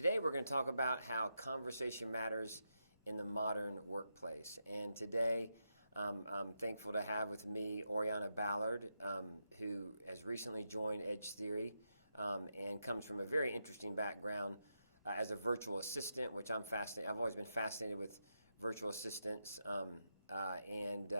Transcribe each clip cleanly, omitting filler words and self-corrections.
Today we're going to talk about how conversation matters in the modern workplace. And today I'm thankful to have with me Oriana Ballard, who has recently joined Edge Theory and comes from a very interesting background as a virtual assistant, which I'm fascinated. I've always been fascinated with virtual assistants, and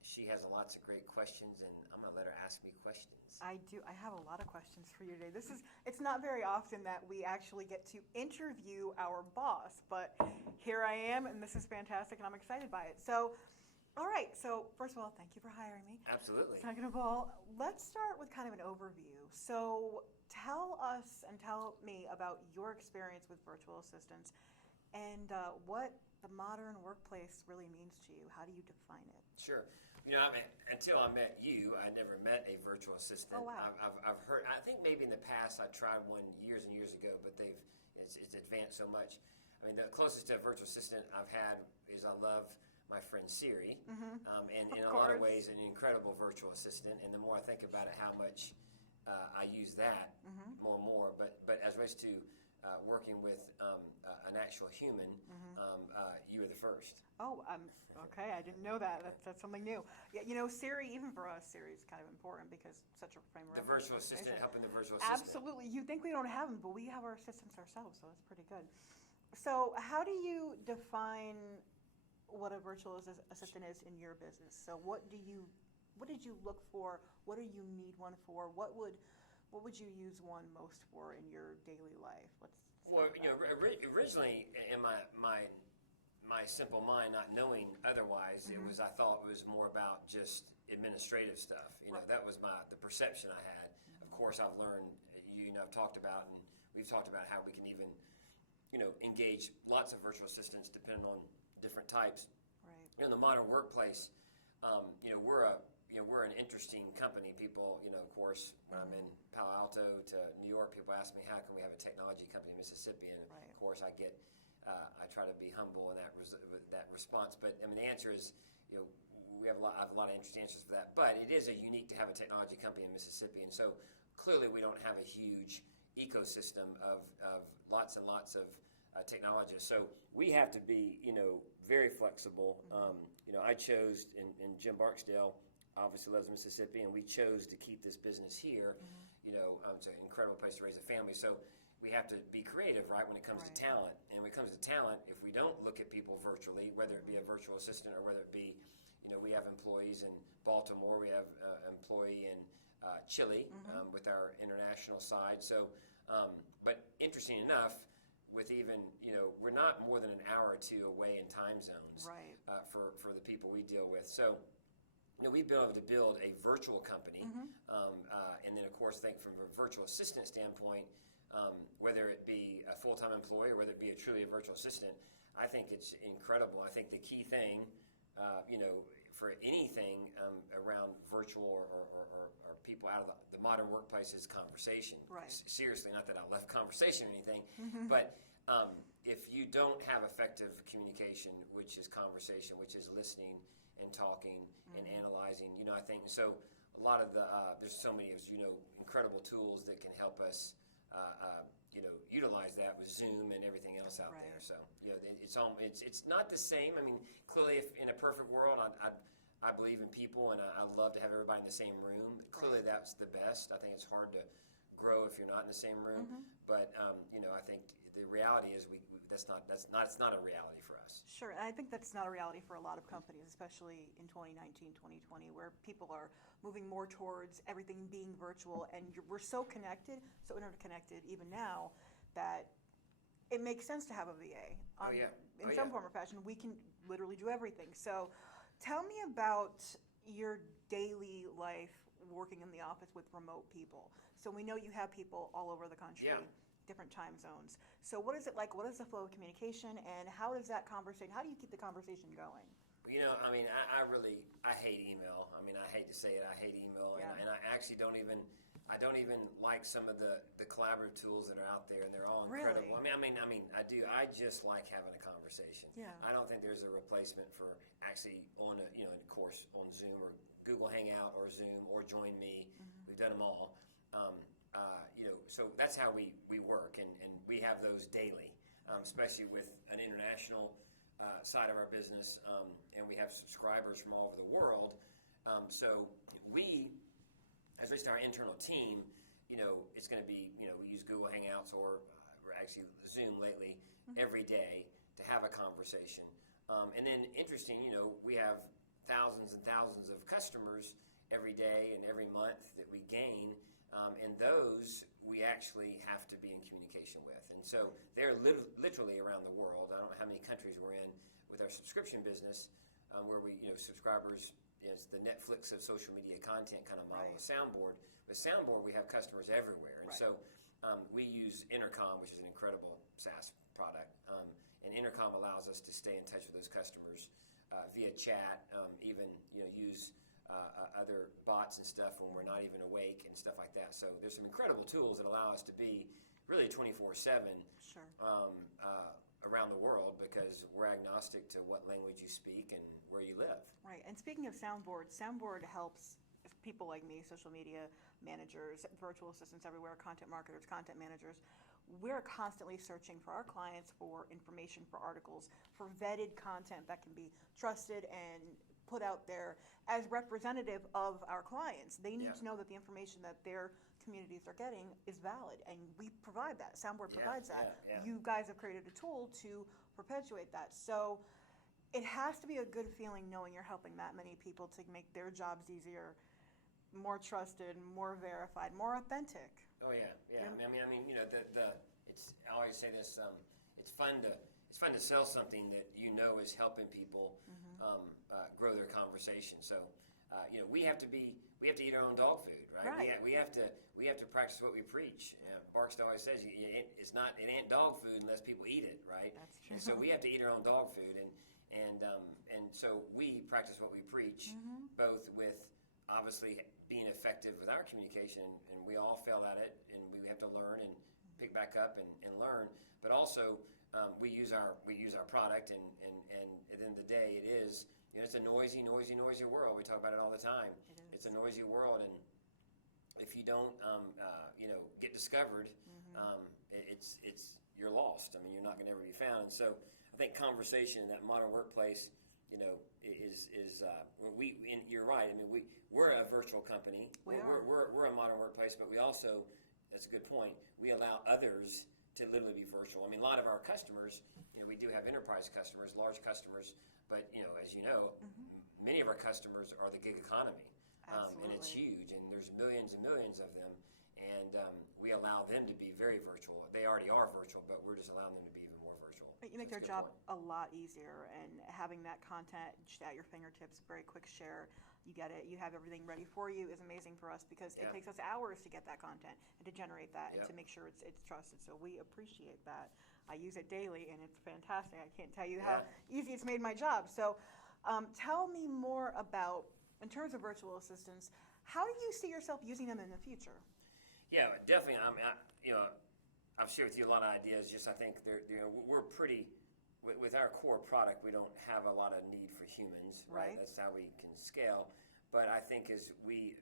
she has lots of great questions, and I'm going to let her ask me questions. I do. I have a lot of questions for you today. It's not very often that we actually get to interview our boss, but here I am, and this is fantastic, and I'm excited by it. So, all right. So, first of all, thank you for hiring me. Absolutely. Second of all, let's start with kind of an overview. So, tell us and tell me about your experience with virtual assistants and what the modern workplace really means to you. How do you define it? Sure. Until I met you, I never met a virtual assistant. Oh, wow. I've heard, I think maybe in the past I tried one years and years ago, but it's advanced so much. I mean, the closest to a virtual assistant I've had is I love my friend Siri, and in a lot of ways an incredible virtual assistant. And the more I think about it, how much I use that more and more. But as relates to working with an actual human, you were the first. Oh, okay. I didn't know that. That's something new. Yeah, Siri, even for us, Siri is kind of important because such a frame of The virtual assistant helping the virtual assistant. Absolutely. You think we don't have them, but we have our assistants ourselves, so that's pretty good. So how do you define what a virtual assistant is in your business? So what did you look for? What do you need one for? What would you use one most for in your daily life? Originally in my simple mind, not knowing otherwise, I thought it was more about just administrative stuff. That was the perception I had. Of course, I've learned. I've talked about, and we've talked about how we can even, engage lots of virtual assistants depending on different types. Right. In the modern workplace, we're an interesting company. People, of course, when I'm in Palo Alto to New York, people ask me, how can we have a technology company in Mississippi? And of course, I try to be humble in that response. But the answer is, I have a lot of interesting answers for that. But it is unique to have a technology company in Mississippi, and so clearly we don't have a huge ecosystem of lots and lots of technologists. So we have to be, very flexible. I chose in Jim Barksdale obviously loves Mississippi, and we chose to keep this business here. It's an incredible place to raise a family. So we have to be creative, right, when it comes to talent. And when it comes to talent, if we don't look at people virtually, whether it be a virtual assistant or whether it be, we have employees in Baltimore, we have an employee in Chile with our international side. So, but interesting enough, with even, we're not more than an hour or two away in time zones for the people we deal with. So, we've been able to build a virtual company, and then, of course, from a virtual assistant standpoint, whether it be a full-time employee or whether it be truly a virtual assistant, I think it's incredible. I think the key thing, for anything around virtual or people out of the modern workplace is conversation. Right. Seriously, not that I love conversation or anything, but if you don't have effective communication, which is conversation, which is listening and talking and analyzing, I think so. A lot of there's so many, incredible tools that can help us, utilize that with Zoom and everything else out there. So, it's not the same. Clearly, if in a perfect world, I believe in people, and I love to have everybody in the same room. Clearly, that's the best. I think it's hard to grow if you're not in the same room. But I think the reality is it's not a reality for us. Sure, and I think that's not a reality for a lot of companies, especially in 2019, 2020, where people are moving more towards everything being virtual, and we're so connected, so interconnected even now, that it makes sense to have a VA. In some form or fashion, we can literally do everything. So tell me about your daily life working in the office with remote people. So we know you have people all over the country, different time zones. So what is it like? What is the flow of communication, and how does that conversation, how do you keep the conversation going? I hate email. I hate to say it, I hate email, and I actually don't even like some of the collaborative tools that are out there, and they're all incredible. Really? I do. I just like having a conversation. Yeah. I don't think there's a replacement for actually on of course, on Zoom or Google Hangout or Zoom or Join Me. We've done them all. So that's how we work, and we have those daily, especially with an international side of our business, and we have subscribers from all over the world. So we, as at least our internal team, it's going to be, we use Google Hangouts or actually Zoom lately every day to have a conversation. And then interesting, we have thousands and thousands of customers every day and every month that we gain, and those we actually have to be in communication with. And so they're literally around the world. I don't know how many countries we're in with our subscription business, where we, subscribers is the Netflix of social media content kind of model, right. Soundboard. With Soundboard, we have customers everywhere. And so we use Intercom, which is an incredible SaaS product. And Intercom allows us to stay in touch with those customers via chat, even use other bots and stuff when we're not even awake and stuff like that. So there's some incredible tools that allow us to be really 24/7 sure. Around the world, because we're agnostic to what language you speak and where you live. Right. And speaking of Soundboard helps people like me, social media managers, virtual assistants everywhere, content marketers, content managers. We're constantly searching for our clients for information, for articles, for vetted content that can be trusted and put out there as representative of our clients. They need to know that the information that their communities are getting is valid, and we provide that. Soundboard provides that. You guys have created a tool to perpetuate that. So it has to be a good feeling knowing you're helping that many people to make their jobs easier, more trusted, more verified, more authentic. Oh yeah. I mean, it's. I always say this. It's fun to sell something that is helping people grow their conversation. So, we have to eat our own dog food, right? We have to practice what we preach. Barksdale always says it ain't dog food unless people eat it, right? That's true. And so we have to eat our own dog food, and so we practice what we preach, both with obviously being effective with our communication, and we all fail at it, and we have to learn and pick back up and learn. But also, we use our product, and at the end of the day, it is it's a noisy world. We talk about it all the time. It's a noisy world, and if you don't get discovered, you're lost. I mean, you're not going to ever be found. And so I think conversation in that modern workplace, you're right. I mean, we're a virtual company. We're a modern workplace, but we also, that's a good point, we allow others to literally be virtual. I mean, a lot of our customers, we do have enterprise customers, large customers, but as you know, many of our customers are the gig economy. And it's huge, and there's millions and millions of them, and we allow them to be very virtual. They already are virtual, but we're just allowing them to be even more virtual. You make their job a lot easier, and having that content just at your fingertips, very quick share, you get it, you have everything ready for you is amazing for us, because it takes us hours to get that content and to generate that and to make sure it's trusted. So we appreciate that. I use it daily, and it's fantastic. I can't tell you how easy it's made my job. So tell me more about, in terms of virtual assistants, how do you see yourself using them in the future? Yeah, definitely. I've shared with you a lot of ideas. Just I think we're pretty, with our core product, we don't have a lot of need for humans. Right. That's how we can scale. But I think as we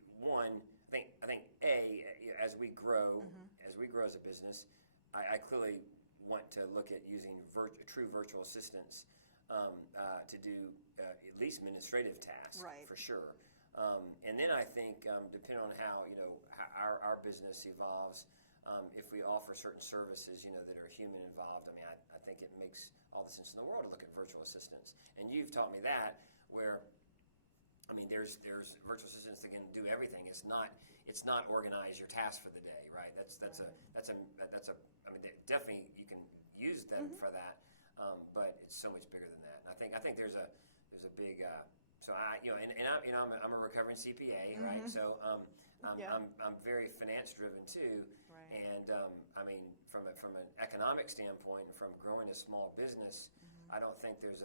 as we grow, as a business, I clearly want to look at using true virtual assistants to do at least administrative tasks, for sure. And then I think, depending on how our business evolves, if we offer certain services that are human involved, I mean, I think it makes all the sense in the world to look at virtual assistants. And you've taught me that, where I mean, there's virtual assistants that can do everything. It's not organize your tasks for the day, right? That's a I mean, definitely you can use them for that, but it's so much bigger than that. I think there's a big so I'm a recovering CPA, right? So I'm very finance driven too, and I mean from an economic standpoint and from growing a small business, I don't think it's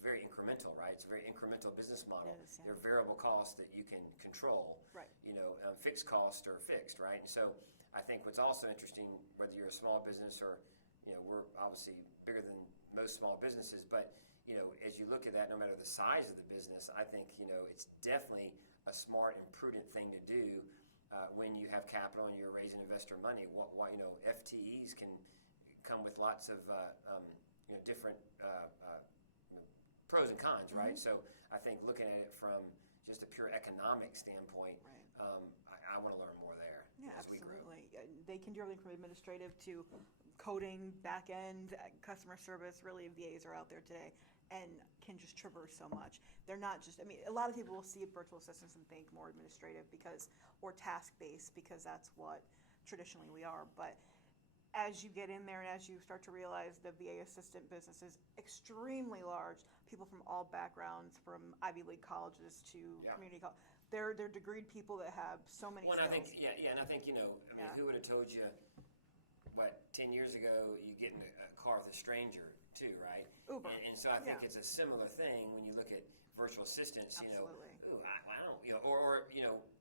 very incremental, right? It's a very incremental business model. There are variable costs that you can control, right? Fixed costs are fixed, right? And so I think what's also interesting, whether you're a small business or we're obviously bigger than most small businesses, but as you look at that, no matter the size of the business, I think it's definitely a smart and prudent thing to do when you have capital and you're raising investor money. FTEs can come with lots of different pros and cons, right? So I think looking at it from just a pure economic standpoint, I want to learn more there. Yeah, as we grow. absolutely. They can do everything from administrative to coding, back end, customer service. Really, VAs are out there today and can just traverse so much. They're not just, I mean, a lot of people will see virtual assistants and think more administrative or task-based because that's what traditionally we are. But as you get in there and as you start to realize the VA assistant business is extremely large, people from all backgrounds, from Ivy League colleges to community college, they're degreed people that have so many skills. And I think, and I think, who would have told you, 10 years ago, you get in a car with a stranger too, right? Uber. And so I think it's a similar thing when you look at virtual assistants, Absolutely. I don't,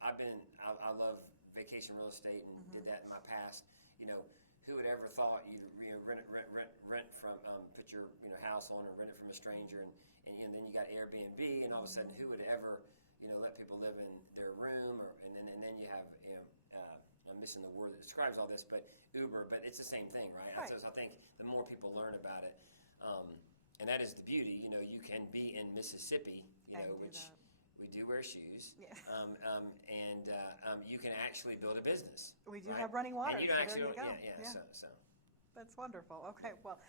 I love vacation real estate and did that in my past. Who would ever thought you'd rent from, put your house on and rent it from a stranger, and then you got Airbnb, and all of a sudden, who would ever let people live in their room, and then you have I'm missing the word that describes all this, but Uber, but it's the same thing, right? So I think the more people learn about it, and that is the beauty. You can be in Mississippi, which we do wear shoes, and you can actually build a business. We do have running water, and so there you go. So. That's wonderful. Okay, well,